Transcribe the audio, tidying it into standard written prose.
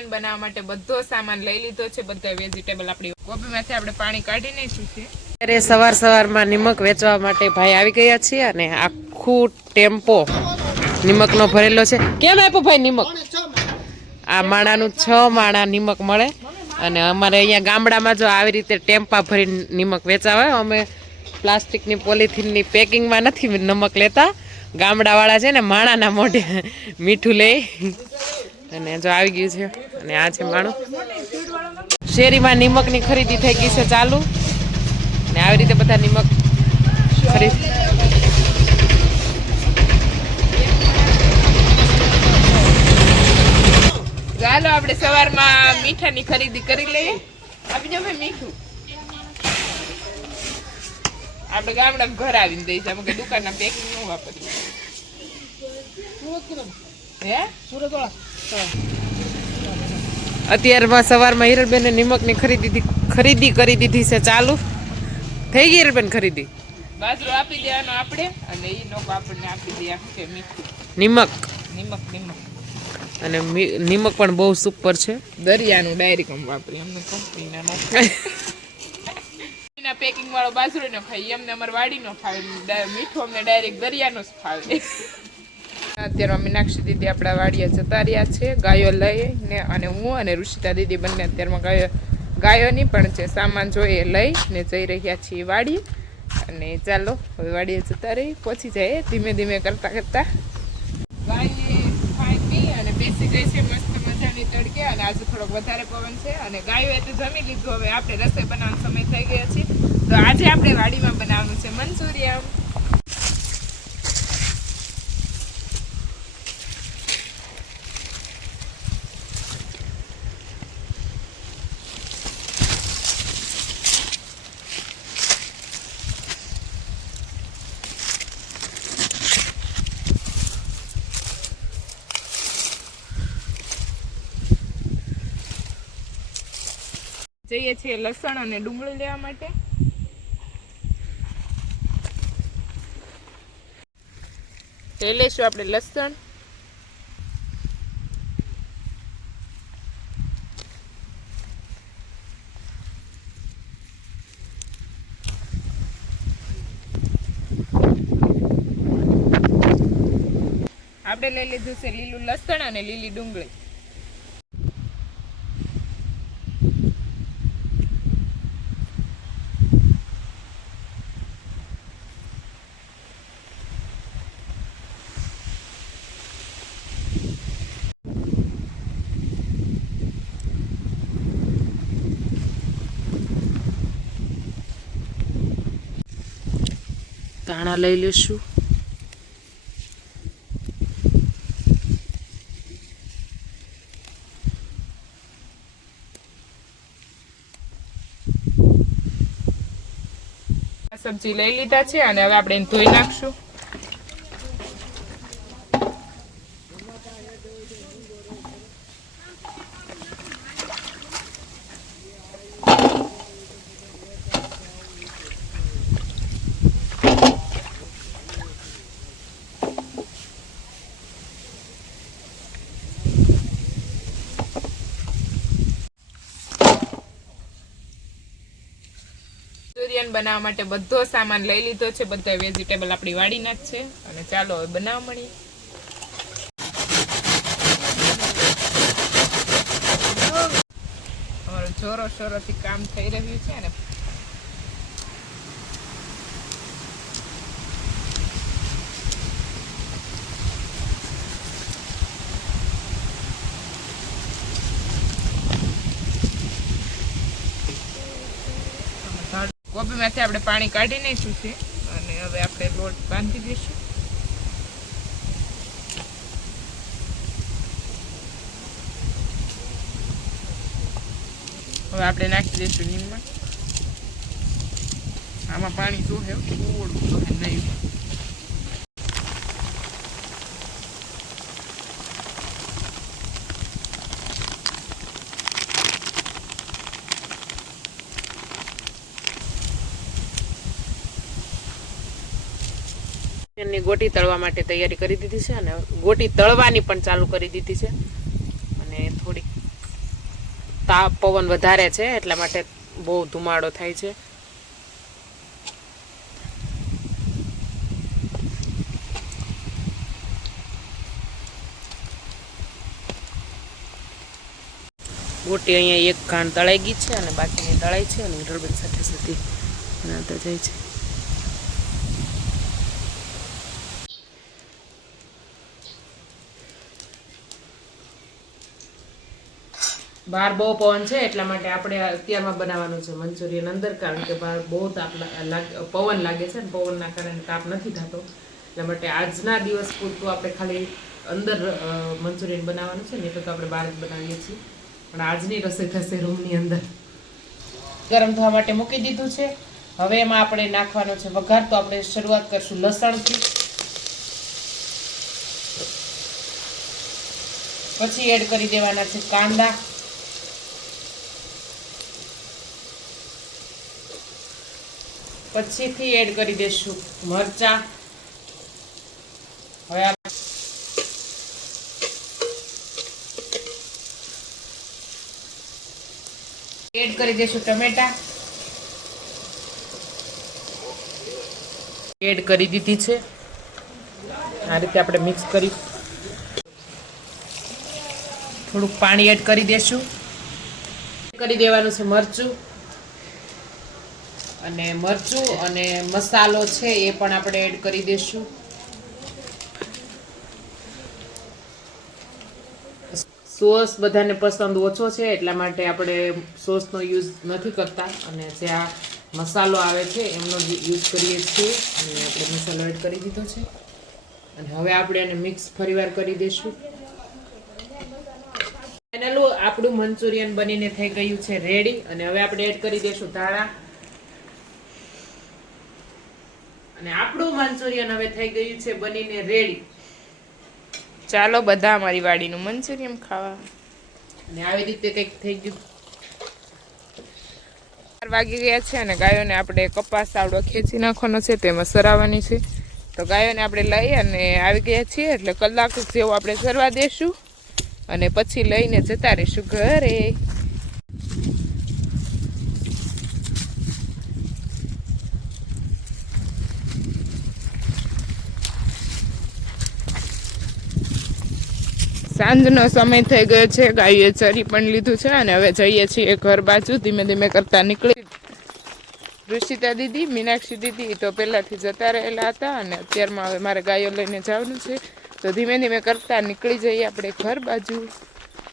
Manchurian બનાવવા માટે બધો સામાન લઈ લીધો છે, બધા વેજીટેબલ આપણી કોબીમાંથી આપણે પાણી કાઢી નાખ્યું છે. અત્યારે સવારમાં નિમક વેચવા માટે ભાઈ આવી ગયા છીએ અને આખું ટેમ્પો નિમકનો ભરેલો છે. કેમ આપ્યું ભાઈ નિમક? આ માણાનું 6 માણા નિમક મળે અને અમારે અહીંયા ગામડામાં જો આવી રીતે ટેમ્પા ભરીને નિમક વેચાવાય. અમે પ્લાસ્ટિકની પોલિથીનની પેકિંગમાં નથી નમક લેતા. ગામડાવાળા છે ને માણાના મોઢે મીઠું લે અને જો આવી ગયું છે. અને આ છે માણું. શેરીમાં નિમકની ખરીદી થઈ ગઈ છે ચાલુ ને આવી રીતે બધા નિમક ખરીદ. ચાલો આપણે સવારમાં મીઠાની ખરીદી કરી લઈએ. આપી દો ભાઈ મીઠું. આપણે ગામડામાં ઘર આવીને દઈ છે, કે દુકાનના પેકિંગ ન વાપરીએ. અત્યારમાં સવારમાં હિરલબેને નિમકની ખરીદી કરી દીધી છે ચાલુ. થઈ ગઈ હિરલબેન ખરીદી? બાજરો આપી દેવાનો આપણે અને એ લોકો આપણને આપી દે કે મીઠું નિમક. નિમક અને નિમક પણ બહુ સુપર છે. દરિયાનું ડાયરેક્ટ આમ વાપરી અમને કંપનીના નો પેકિંગ વાળો બાજરો નો ખાઈ અમને અમારે વાડી નો ફાવે. મીઠું અમને ડાયરેક્ટ દરિયાનો જ ફાવે. અત્યારે મીનાક્ષી દીદી આપણા વાડીએ જતા રહ્યા છે ગાયો લઈને, અને હું અને ઋષિતા દીદી બંને અત્યારમાં ગાયોની પણ છે સામાન જોઈએ લઈને જઈ રહ્યા છીએ વાડીએ. અને ચાલો હવે વાડીએ જતા રહી, પહોંચી જાય ધીમે ધીમે કરતા કરતા. ગાય ખાઈ પી અને બેસી ગઈ છે મસ્ત મજાની તડકે, અને આજે થોડોક વધારે પવન છે. અને ગાયો એ તો જમી લીધું, હવે આપણે રસોઈ બનાવવાનો સમય થઈ ગયો છે. તો આજે આપણે વાડીમાં બનાવવાનું છે મંચુરિયન. જઈએ છીએ લસણ અને ડુંગળી લેવા માટે. લઈ લઈશું આપણે લસણ, આપણે લઈ લીધું છે લીલું લસણ અને લીલી ડુંગળી. ધાણા લઈ લઈશું. સબ્જી લઈ લીધા છે અને હવે આપણે એને ધોઈ નાખશું. મંચુરિયન બનાવવા માટે બધો સામાન લઈ લીધો છે, બધા વેજીટેબલ આપણી વાડીના જ છે. અને ચાલો હવે બનાવવા મળીએ. અમારું જોરો શોરોથી કામ થઈ રહ્યું છે ને કોબીમાંથી આપણે પાણી કાઢી નાખ્યું છે અને હવે આપણે લોટ બાંધી દઈશું. હવે આપણે નાખી દઈશું નિમક. આમાં પાણી જોહે થોડું જોહે નહીં. એની ગોટી તળવા માટે તૈયારી કરી દીધી છે અને ગોટી તળવાની પણ ચાલુ કરી દીધી છે. અને થોડી તાપ પવન વધારે છે એટલા માટે બહુ ધુમાડો થાય છે. ગોટી અહીંયા એક ઘાણ તળાઈ ગઈ છે અને બાકીની તળાઈ છે અને હિરલબેન સાથે સાથે બનાવતા જાય છે. બહાર બહુ પવન છે એટલા માટે આપણે અત્યારમાં બનાવવાનું છે મંચુરિયન અંદર, કારણ કે બહાર બહુ તાપ પવન લાગે છે અને પવનના કારણે તાપ નથી થતો. એટલા માટે આજના દિવસ પૂરતું આપણે ખાલી અંદર મંચુરિયન બનાવવાનું છે, નહીં તો આપણે બહાર જ બનાવીએ છીએ. પણ આજની રસોઈ થશે રૂમની અંદર. ગરમ થવા માટે મૂકી દીધું છે. હવે એમાં આપણે નાખવાનો છે વઘાર. તો આપણે શરૂઆત કરશું લસણથી, પછી એડ કરી દેવાના છે કાંદા, પછીથી એડ કરી દેશું મરચા. હવે એડ કરી દેશું ટમેટા. એડ કરી દીધી છે. આ રીતે આપણે મિક્સ કરી થોડુંક પાણી એડ કરી દેશું. કરી દેવાનું છે મરચું, અને મસાલો છે એ પણ આપણે એડ કરી દેશું. સોસ બધાને પસંદ ઓછો છે એટલા માટે આપણે સોસનો યુઝ નથી કરતા, અને જે આ મસાલો આવે છે એમનો યુઝ કરીએ છીએ. અને આપણે મસાલો એડ કરી દીધો છે અને હવે આપણે એને મિક્સ ફરીવાર કરી દઈશું. ફાઇનલી આપણું મંચુરિયન બનીને થઈ ગયું છે રેડી. અને હવે આપણે એડ કરી દઈશું ધાણા, અને આપણું મંચુરિયન હવે થઈ ગયું છે બનીને રેડી. ચાલો બધા અમારી વાડીનું મંચુરિયન ખાવા. અને આવી રીતે કંઈક થઈ ગયું. 4 વાગી ગયા છે અને ગાયોને આપણે કપાસ આવડો ખેંચી નાખવાનો છે, તેમાં સરાવવાની છે. તો ગાયોને આપણે લઈ અને આવી ગયા છીએ, એટલે કલાક જેવું આપણે સરવા દેશું અને પછી લઈને જતા રહીશું ઘરે. સાંજનો સમય થઈ ગયો છે, ગાયોએ ચરી પણ લીધું છે અને હવે જઈએ છીએ ઘર બાજુ. ધીમે ધીમે કરતા નીકળી. ઋષિતા દીદી, મીનાક્ષી દીદી તો પહેલાંથી જતા રહેલા હતા અને અત્યારમાં હવે મારે ગાયો લઈને જવાનું છે. તો ધીમે ધીમે કરતા નીકળી જઈએ આપણે ઘર બાજુ.